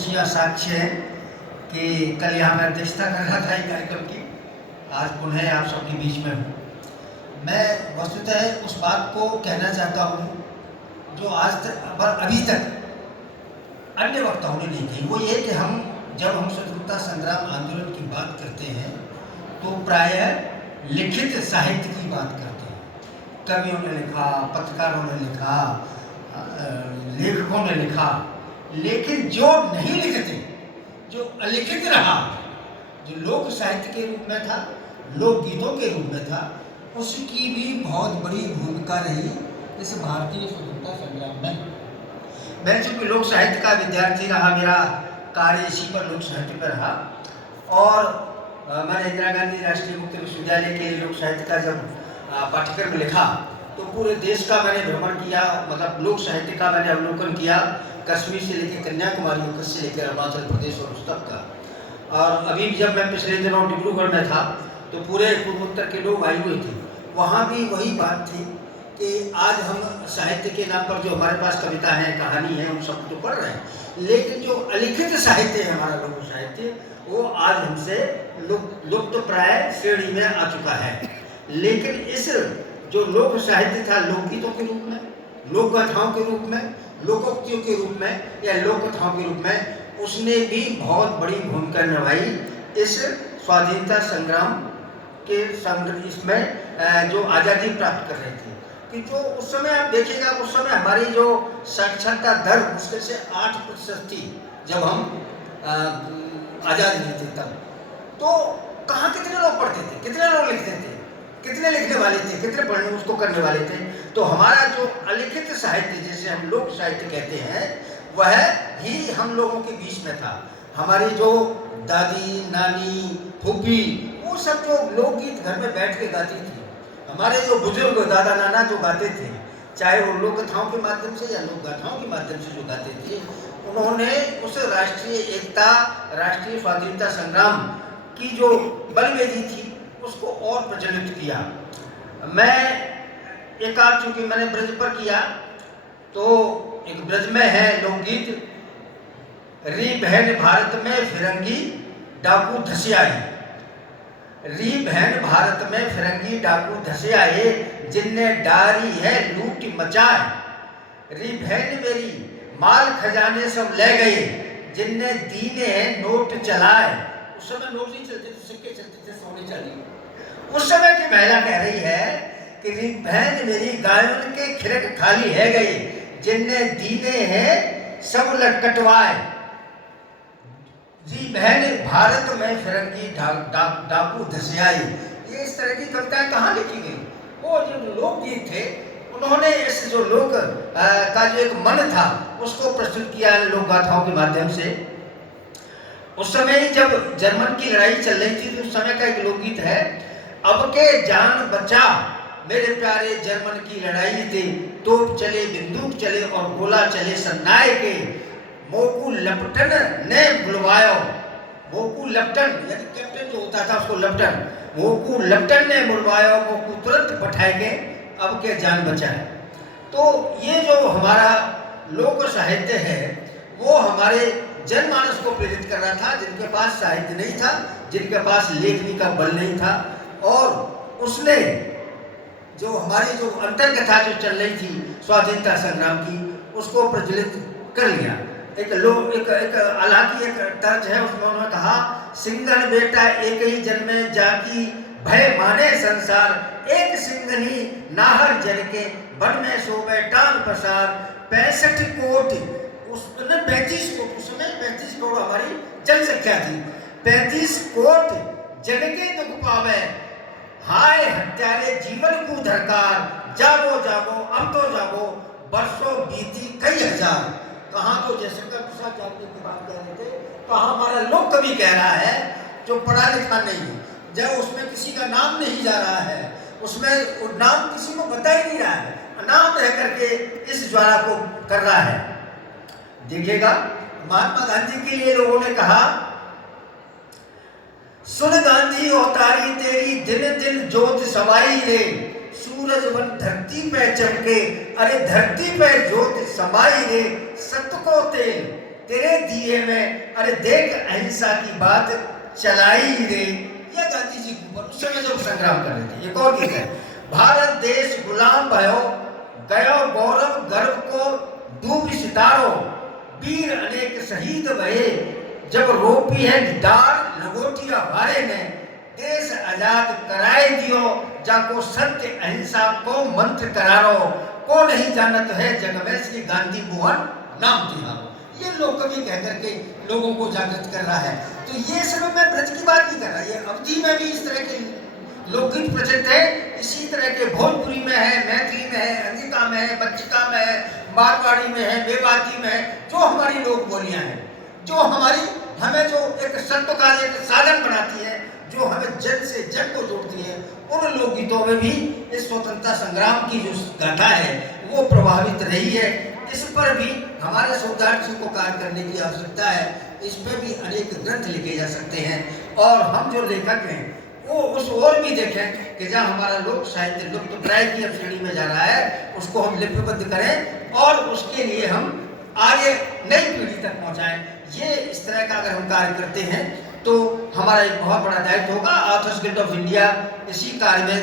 खुशियाँ साक्ष्य है कि कल यहाँ मैं अध्यक्षता कर रहा था एक कार्यक्रम की, आज पुनः आप सबके बीच में हूँ। मैं वस्तुतः उस बात को कहना चाहता हूँ जो आज तक अभी तक अन्य वक्ताओं ने नहीं कही। वो ये कि जब हम स्वतंत्रता संग्राम आंदोलन की बात करते हैं तो प्रायः लिखित साहित्य की बात करते हैं। कवियों ने लिखा, पत्रकारों ने लिखा, लेखकों ने लिखा, लेकिन जो नहीं लिखते, जो अलिखित रहा, जो लोक साहित्य के रूप में था, लोकगीतों के रूप में था, उसकी भी बहुत बड़ी भूमिका रही इस भारतीय स्वतंत्रता संग्राम में। मैं चूंकि लोक साहित्य का विद्यार्थी रहा, मेरा कार्य इसी पर लोक साहित्य पर रहा, और मैंने इंदिरा गांधी राष्ट्रीय मुक्त विश्वविद्यालय के लोक साहित्य का जब पाठ्यक्रम लिखा तो पूरे देश का मैंने भ्रमण किया, मतलब लोक साहित्य का मैंने अवलोकन किया, कश्मीर से लेकर कन्याकुमारी, कच्छ से लेकर अरुणाचल प्रदेश और उस तक का। और अभी जब मैं पिछले दिनों डिब्रूगढ़ में था तो पूरे पूर्वोत्तर के लोग आए हुए थे, वहाँ भी वही बात थी कि आज हम साहित्य के नाम पर जो हमारे पास कविता है, कहानी है, उन सब तो पढ़ रहे हैं, लेकिन जो अलिखित साहित्य है हमारा लोक साहित्य, वो आज हमसे लुप्त प्राय श्रेणी में आ चुका है। लेकिन इस जो लोक साहित्य था, लोकगीतों के रूप में, लोक गाथाओं के रूप में, लोकोक्तियों के रूप में या लोक कथाओं के रूप में, उसने भी बहुत बड़ी भूमिका निभाई इस स्वाधीनता संग्राम के इसमें जो आज़ादी प्राप्त कर रहे थे। कि जो उस समय आप देखिएगा, उस समय हमारी जो साक्षरता दर मुश्किल से 8% थी जब हम आज़ाद नहीं थे तब। तो कहाँ कितने लोग पढ़ते थे, कितने लोग लिखते थे, कितने लिखने वाले थे, कितने पढ़ने उसको करने वाले थे। तो हमारा जो अलिखित साहित्य, जिसे हम लोक साहित्य कहते हैं, वह ही हम लोगों के बीच में था। हमारी जो दादी, नानी, फूफी, वो सब जो लोकगीत घर में बैठ के गाती थी, हमारे जो बुजुर्ग दादा नाना जो गाते थे, चाहे वो लोक कथाओं के माध्यम से या लोक गाथाओं के माध्यम से जो गाते थे, उन्होंने उस राष्ट्रीय एकता, राष्ट्रीय स्वाधीनता संग्राम की जो बलवेदी थी उसको और प्रज्वलित किया। मैं एक आध चूंकि मैंने ब्रज पर किया, तो एक ब्रज में है लोकगीत, री बहन भारत में फिरंगी डाकू धसे आए, री बहन भारत में फिरंगी डाकू धसे आए, जिनने डारी है लूट मचाए, री बहन मेरी माल खजाने सब ले गए, जिनने दीने नोट चलाए। उस समय नोट नहीं चलते थे, सिक्के चलते थे, सोने चांदी। उस समय की महिला कह रही है कि री बहन मेरी गायों के खिरक खाली है गए, जिनने दीने हैं सब लटकटवाए, जी बहन भारत में फिरंगी डाकू धसे आई। ये इस तरह की कविताएं कहाँ लिखी गई? वो जो लोकगीत थे, उन्होंने इस जो लोक का जो एक मन था उसको प्रस्तुत किया लोक गाथाओं के माध्यम से। उस समय जब जर्मन की लड़ाई चल रही थी तो उस समय का एक लोकगीत है, अब के जान बचा मेरे प्यारे जर्मन की लड़ाई थी, तोप चले, बंदूक चले और गोला चले सन्नाए के, मोकू लपटन ने बुलवायो, मोकू लपटन यानी कैप्टन जो होता था उसको लपटन, मोकू लपटन ने बुलवायो, मोकू तुरंत बैठाएंगे, अब के जान बचाए। तो ये जो हमारा लोक साहित्य है वो हमारे जनमानस को प्रेरित कर रहा था, जिनके पास साहित्य नहीं था, जिनके पास लेखनी का बल नहीं था, और उसने जो हमारी जो अंतर्कथा जो चल रही थी स्वाधीनता संग्राम की, उसको प्रज्वलित कर लिया। एक हालांकि एक तर्ज है, उसमें उन्होंने कहा, सिंगन बेटा एक ही जन्मे जाकी, भय माने संसार, एक सिंगनी नाहर जन के, बन में सोवे टांग पसार, 65 कोट, उसमें 35 कोट, उसमें 35 करोड़ हमारी जनसंख्या थी, 35 कोट जन के दुख पावे, हाय हत्यारे जीवन को धरकार, जागो जागो अब तो जागो, बरसों बीती कई हजार। कहाँ तो जयशंकर प्रसाद जागने की बात कह रहे थे, कहाँ हमारा लोक कवि कह रहा है जो पढ़ा लिखा नहीं है, जब उसमें किसी का नाम नहीं जा रहा है, उसमें नाम किसी को बता ही नहीं रहा है, अनाम रह करके इस ज्वाला को कर रहा है। देखिएगा, महात्मा गांधी के लिए लोगों ने कहा, सुन गांधी अवतारी तेरी दिन दिन ज्योत समाई रे, सूरज बन धरती पे चमके, अरे धरती पे ज्योत समाई रे, सत को तेल तेरे दिए में, अरे देख अहिंसा की बात चलाई रे। यह गांधी जी के ऊपर उस समय जब संग्राम कर रहे थे। एक और गीत है, भारत देश गुलाम भयो गयो गौरव गर्व को डूब सितारो, वीर अनेक शहीद भये जब रोपी है डार लगोटिया भारे ने, देश आजाद कराए दियो जाको सत्य अहिंसा को मंत्र करारो, को नहीं जानत है जग में श्री गांधी मोहन नाम तिहारो। ये लोक कवि कह करके लोगों को जागृत कर रहा है। तो ये सिर्फ मैं ब्रज की बात नहीं कर रहा, ये अवधि में भी इस तरह के लोकगीत प्रचलित है। इसी तरह के भोजपुरी में है, मैथिली में है, अंगिका में है, बच्चिका में है, मारवाड़ी में है, मेवाती में है, जो हमारी लोक बोलियां हैं, जो हमारी हमें जो एक सत्व का एक साधन बनाती है, जो हमें जन से जन को जोड़ती है, उन लोकगीतों में भी इस स्वतंत्रता संग्राम की जो गाथा है वो प्रभावित रही है। इस पर भी हमारे शोधार्थी को कार्य करने की आवश्यकता है। इस पर भी अनेक ग्रंथ लिखे जा सकते हैं और हम जो लेखक हैं वो उस ओर भी देखें कि जहाँ हमारा लोक साहित्य लुप्त प्राय की श्रेणी में जा रहा है उसको हम लिपिबद्ध करें और उसके लिए हम आगे नई पीढ़ी तक पहुँचाएं। ये इस तरह का अगर हम कार्य करते हैं तो हमारा एक बहुत बड़ा दायित्व होगा। ऑथर्स गिल्ड ऑफ इंडिया इसी कार्य में